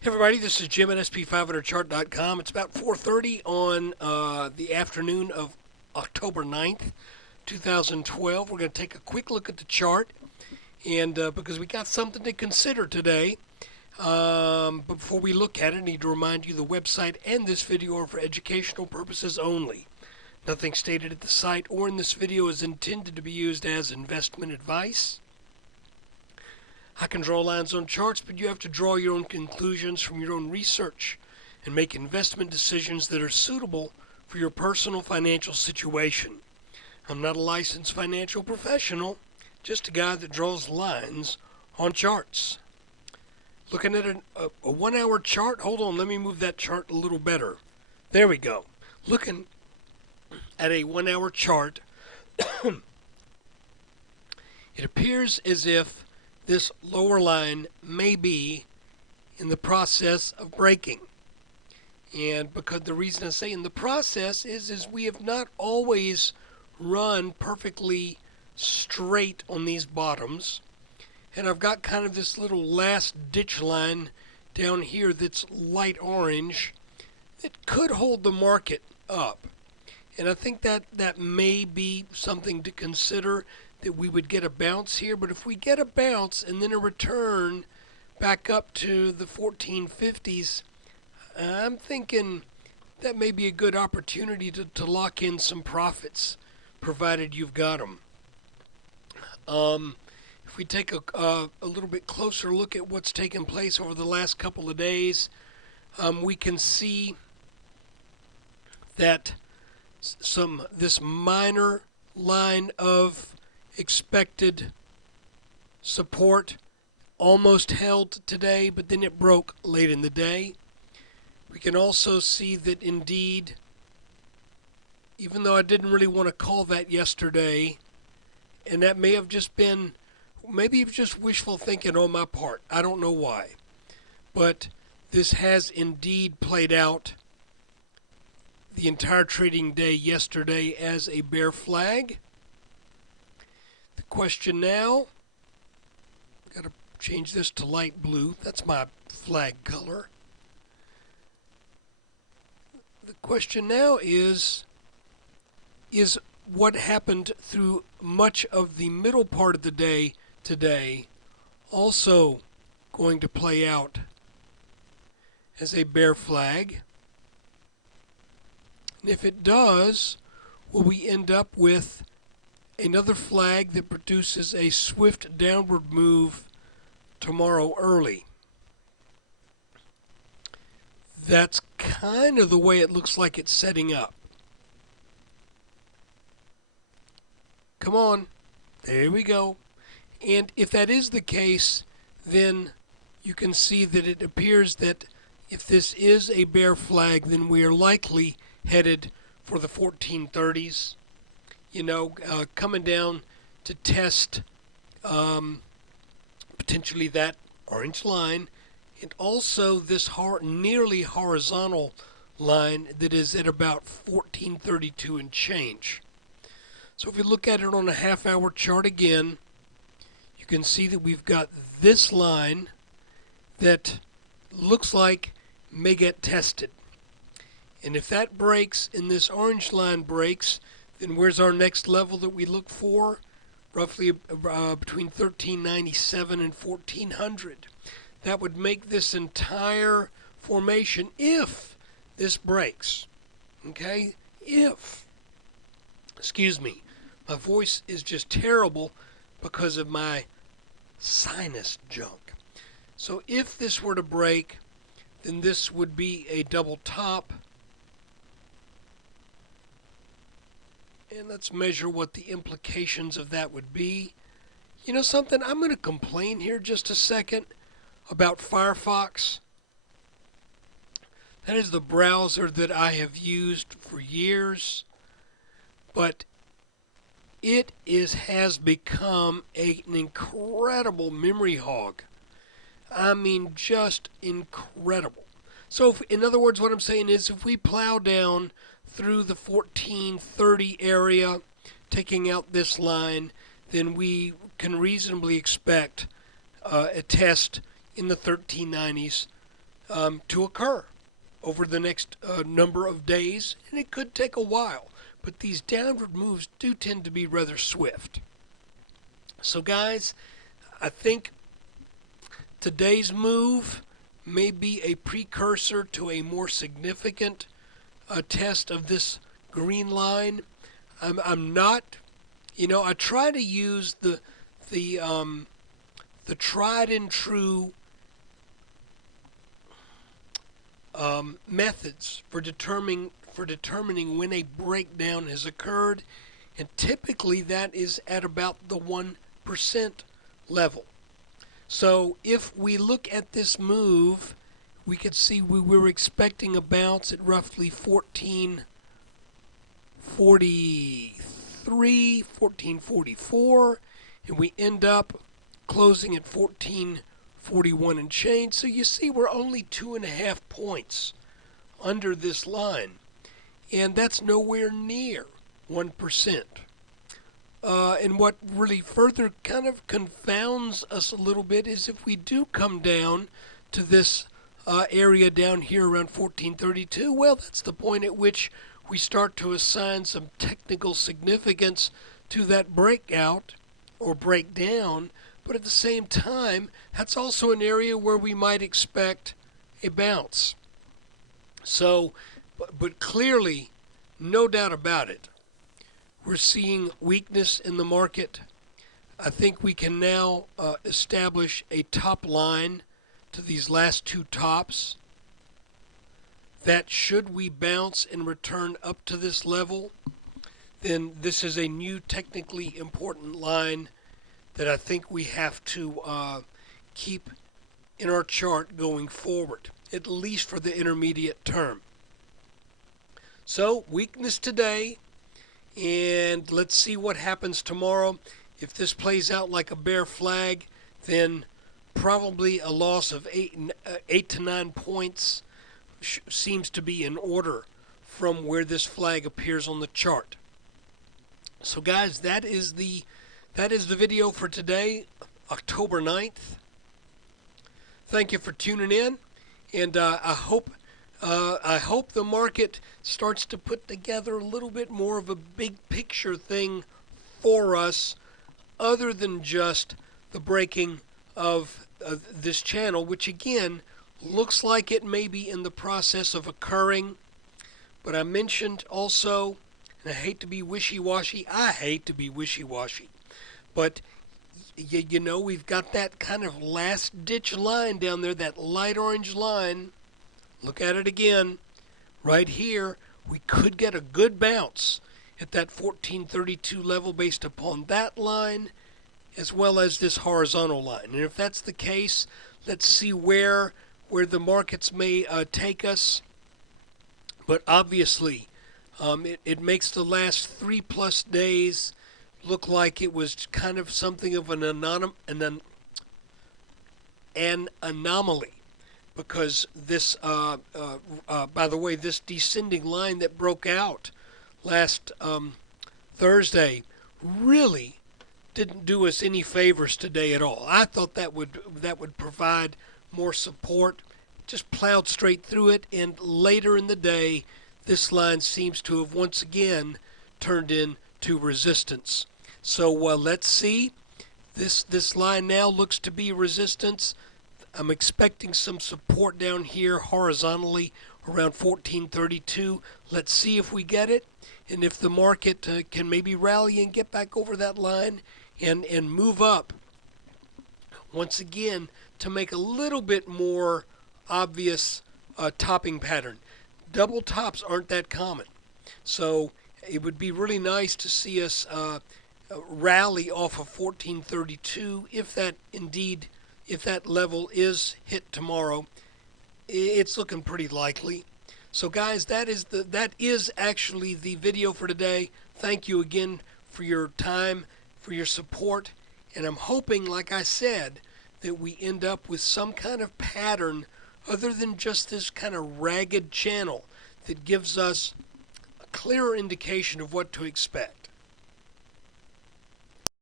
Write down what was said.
Hey everybody, this is Jim at SP500chart.com. It's about 4:30 on the afternoon of October 9th, 2012. We're going to take a quick look at the chart, and because we got something to consider today. But before we look at it, I need to remind you the website and this video are for educational purposes only. Nothing stated at the site or in this video is intended to be used as investment advice. I can draw lines on charts, but you have to draw your own conclusions from your own research and make investment decisions that are suitable for your personal financial situation. I'm not a licensed financial professional, just a guy that draws lines on charts. Looking at a 1 hour chart, hold on, let me move that chart a little better. There we go. Looking at a 1 hour chart, it appears as if this lower line may be in the process of breaking. And because the reason I say in the process is we have not always run perfectly straight on these bottoms. And I've got kind of this little last ditch line down here that's light orange that could hold the market up. And I think that may be something to consider, that we would get a bounce here. But if we get a bounce and then a return back up to the 1450s, I'm thinking that may be a good opportunity to lock in some profits, provided you've got them. If we take a little bit closer look at what's taken place over the last couple of days, we can see that this minor line of expected support almost held today, but then it broke late in the day. We can also see that indeed, even though I didn't really want to call that yesterday, and that may have just been, maybe just wishful thinking on my part, I don't know why, but this has indeed played out the entire trading day yesterday as a bear flag. The question now, got to change this to light blue. That's my flag color. The question now is what happened through much of the middle part of the day today also going to play out as a bear flag? And if it does, will we end up with another flag that produces a swift downward move tomorrow early? That's kind of the way it looks like it's setting up. Come on. There we go. And if that is the case, then you can see that it appears that if this is a bear flag, then we are likely headed for the 1430s. Coming down to test potentially that orange line, and also this nearly horizontal line that is at about 1432 and change. So if we look at it on a half-hour chart again, you can see that we've got this line that looks like may get tested. And if that breaks and this orange line breaks, then where's our next level that we look for? Roughly between 1397 and 1400. That would make this entire formation, if this breaks. Okay? Excuse me. My voice is just terrible because of my sinus junk. So if this were to break, then this would be a double top. And let's measure what the implications of that would be. You know something? I'm going to complain here just a second about Firefox. That is the browser that I have used for years, but it has become an incredible memory hog. I mean, just incredible. So, in other words, what I'm saying is, if we plow down through the 1430 area, taking out this line, then we can reasonably expect a test in the 1390s to occur over the next number of days, and it could take a while. But these downward moves do tend to be rather swift. So guys, I think today's move may be a precursor to a more significant test of this green line. I'm not, I try to use the tried and true methods for determining when a breakdown has occurred, and typically that is at about the 1% level. So if we look at this move, we could see we were expecting a bounce at roughly 1443, 1444, and we end up closing at 1441 and change. So you see we're only 2.5 points under this line, and that's nowhere near 1%. And what really further kind of confounds us a little bit is if we do come down to this area down here around 1432, well, that's the point at which we start to assign some technical significance to that breakout or breakdown. But at the same time, that's also an area where we might expect a bounce. So, but clearly, no doubt about it, we're seeing weakness in the market. I think we can now establish a top line to these last two tops. That should we bounce and return up to this level, then this is a new technically important line that I think we have to keep in our chart going forward, at least for the intermediate term. So weakness today, and let's see what happens tomorrow. If this plays out like a bear flag, then probably a loss of 8 to 9 points seems to be in order from where this flag appears on the chart. So guys, that is the video for today, October 9th. Thank you for tuning in, and I hope the market starts to put together a little bit more of a big picture thing for us, other than just the breaking of this channel, which again looks like it may be in the process of occurring. But I mentioned also, and I hate to be wishy-washy, but you know, we've got that kind of last ditch line down there, that light orange line. Look at it again right here. We could get a good bounce at that 1432 level based upon that line, as well as this horizontal line. And if that's the case, let's see where the markets may take us. But obviously, it makes the last 3+ days look like it was kind of something of an anomaly, because this, by the way, this descending line that broke out last Thursday really didn't do us any favors today at all. I thought that would provide more support. Just plowed straight through it, and later in the day, this line seems to have once again turned into resistance. So let's see. This line now looks to be resistance. I'm expecting some support down here horizontally around 1432. Let's see if we get it, and if the market can maybe rally and get back over that line and move up once again to make a little bit more obvious topping pattern. Double tops aren't that common, so it would be really nice to see us rally off of 1432 if that level is hit tomorrow. It's looking pretty likely. So guys, that is actually the video for today. Thank you again for your time, for your support, and I'm hoping, like I said, that we end up with some kind of pattern other than just this kind of ragged channel that gives us a clearer indication of what to expect.